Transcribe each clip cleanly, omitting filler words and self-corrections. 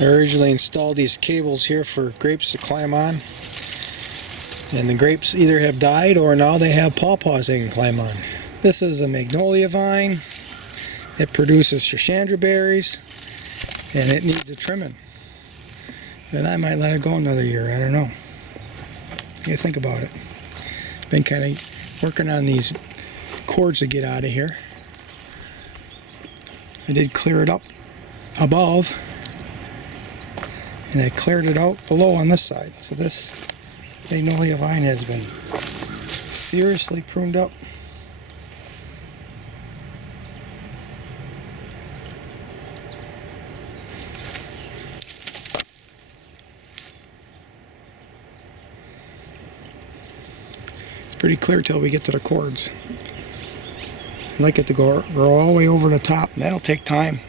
I originally installed these cables here for grapes to climb on, and the grapes either have died or now they have pawpaws they can climb on. This is a Magnolia Vine. It produces Shishandra berries, and it needs a trimming. And I might let it go another year, I don't know. You think about it. Been kind of working on these cords to get out of here. I did clear it up above, and I cleared it out below on this side. So this Magnolia Vine has been seriously pruned up. It's pretty clear till we get to the cords. I'd like it to grow all the way over the top, and that'll take time.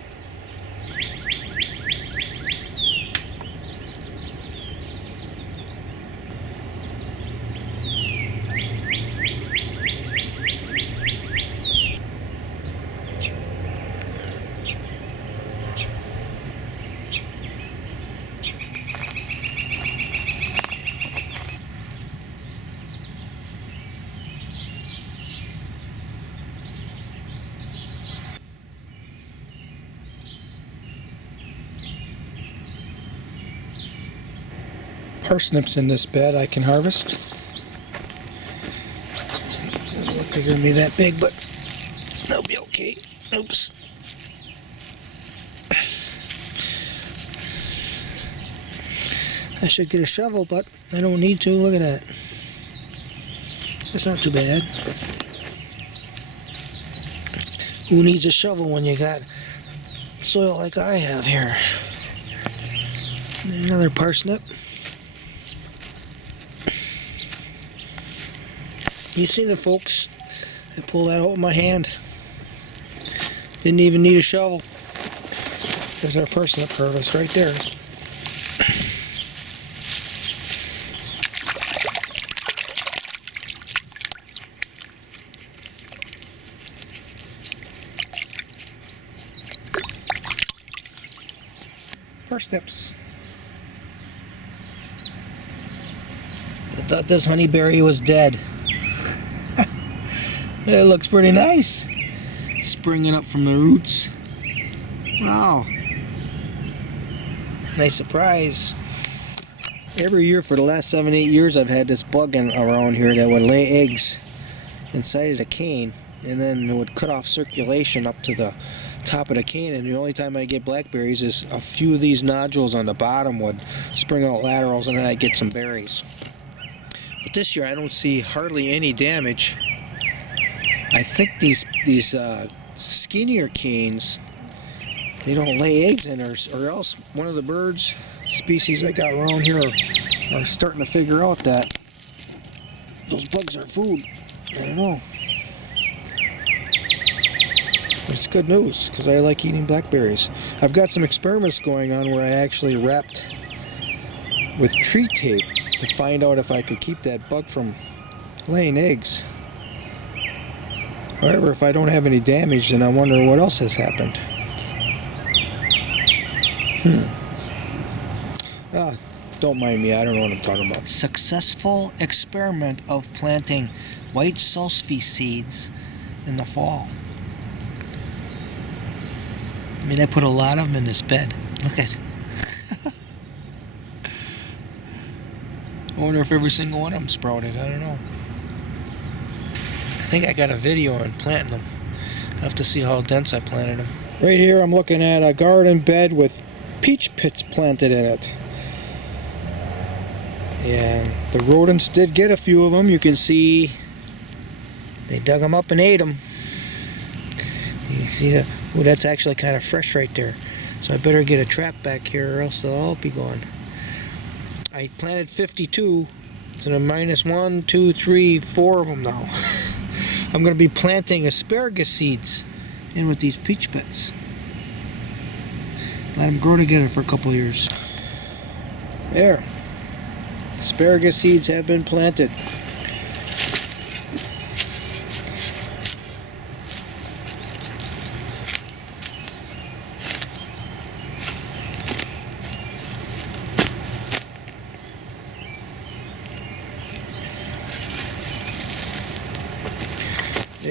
Parsnips in this bed I can harvest. Doesn't look like they're gonna be that big, but they'll be okay. Oops. I should get a shovel, but I don't need to. Look at that. That's not too bad. Who needs a shovel when you got soil like I have here? And another parsnip. You seen it, folks? I pulled that out with my hand. Didn't even need a shovel. There's our parsnip harvest right there. Parsnips. I thought this honeyberry was dead. It looks pretty nice. Springing up from the roots. Wow. Nice surprise. Every year for the last 7-8 years I've had this bug around here that would lay eggs inside of the cane, and then it would cut off circulation up to the top of the cane, and the only time I get blackberries is a few of these nodules on the bottom would spring out laterals, and then I'd get some berries. But this year I don't see hardly any damage. I think these skinnier canes, they don't lay eggs in, or else one of the birds species I got around here are starting to figure out that those bugs are food. I don't know. It's good news because I like eating blackberries. I've got some experiments going on where I actually wrapped with tree tape to find out if I could keep that bug from laying eggs. However, if I don't have any damage, then I wonder what else has happened. Don't mind me, I don't know what I'm talking about. Successful experiment of planting white salsify seeds in the fall. I mean, I put a lot of them in this bed. Look at it. I wonder if every single one of them sprouted. I don't know. I think I got a video on planting them. I'll have to see how dense I planted them. Right here I'm looking at a garden bed with peach pits planted in it. Yeah, the rodents did get a few of them. You can see they dug them up and ate them. You see that? Oh, that's actually kind of fresh right there. So I better get a trap back here or else they'll all be gone. I planted 52. So the minus 1, 2, 3, 4 of them now. I'm going to be planting asparagus seeds in with these peach pits. Let them grow together for a couple of years. There. Asparagus seeds have been planted.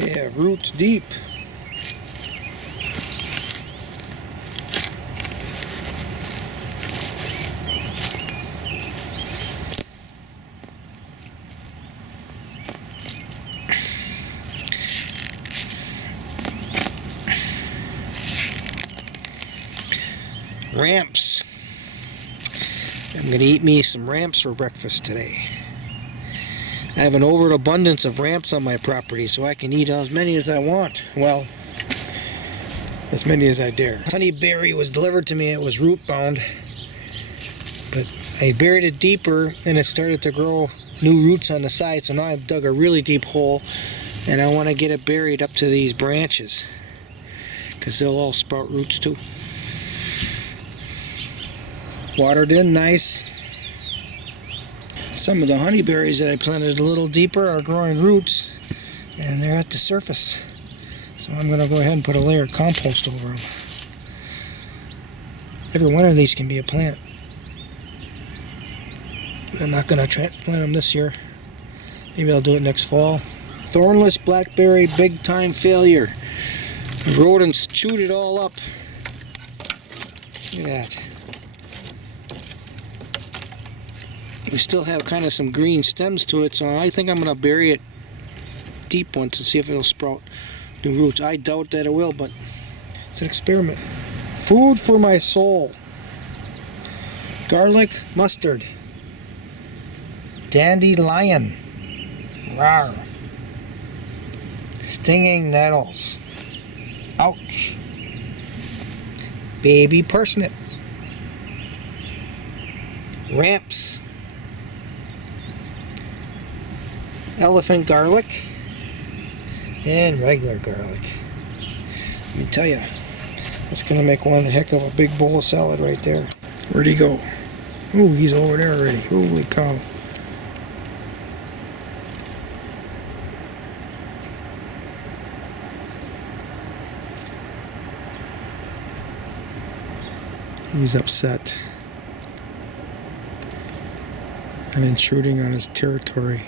They have roots deep. Ramps. I'm going to eat me some ramps for breakfast today. I have an overabundance of ramps on my property, so I can eat as many as I want. Well, as many as I dare. Honeyberry was delivered to me. It was root bound, but I buried it deeper and it started to grow new roots on the side. So now I've dug a really deep hole and I want to get it buried up to these branches because they'll all sprout roots too. Watered in nice. Some of the honeyberries that I planted a little deeper are growing roots and they're at the surface. So I'm going to go ahead and put a layer of compost over them. Every one of these can be a plant. I'm not going to transplant them this year. Maybe I'll do it next fall. Thornless blackberry, big time failure. The rodents chewed it all up. Look at that. We still have kind of some green stems to it, so I think I'm going to bury it deep once and see if it'll sprout new roots. I doubt that it will, but it's an experiment. Food for my soul. Garlic mustard. Dandelion. Rawr. Stinging nettles. Ouch. Baby parsnip. Ramps. Elephant garlic and regular garlic. Let me tell you, that's gonna make one heck of a big bowl of salad right there. Where'd he go? Ooh, he's over there already. Holy cow. He's upset. I'm intruding on his territory.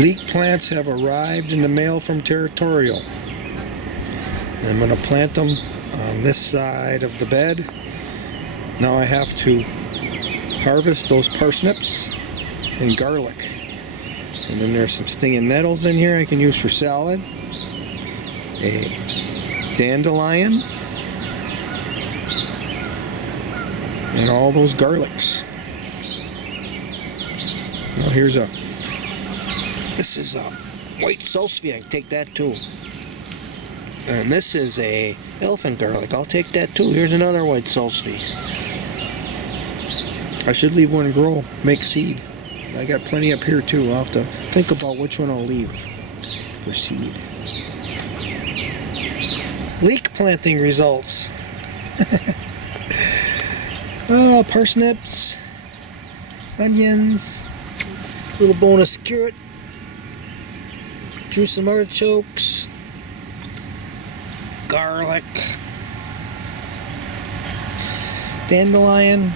Leek plants have arrived in the mail from Territorial. I'm going to plant them on this side of the bed. Now I have to harvest those parsnips and garlic. And then there's some stinging nettles in here I can use for salad. A dandelion. And all those garlics. Now here's a This is a white salsify. I can take that too. And this is a elephant garlic. I'll take that too. Here's another white salsify. I should leave one grow, make seed. I got plenty up here too. I'll have to think about which one I'll leave for seed. Leek planting results. Oh, parsnips, onions, little bonus carrot. Drew some artichokes, garlic, dandelion.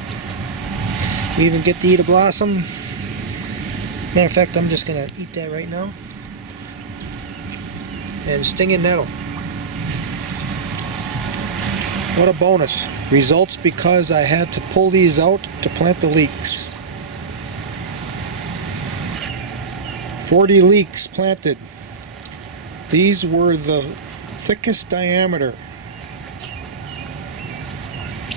We even get to eat a blossom. Matter of fact, I'm just going to eat that right now. And stinging nettle. What a bonus. Results because I had to pull these out to plant the leeks. 40 leeks planted. These were the thickest diameter. I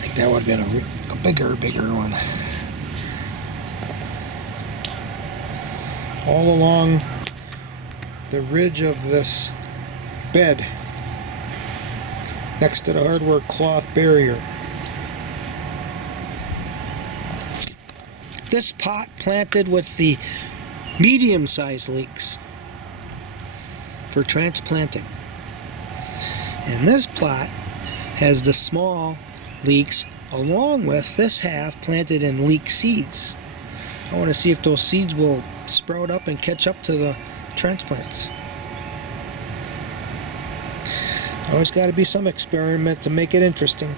think that would have been a bigger one. All along the ridge of this bed, next to the hardwood cloth barrier. This pot planted with the medium-sized leeks for transplanting. And this plot has the small leeks along with this half planted in leek seeds. I want to see if those seeds will sprout up and catch up to the transplants. Always got to be some experiment to make it interesting.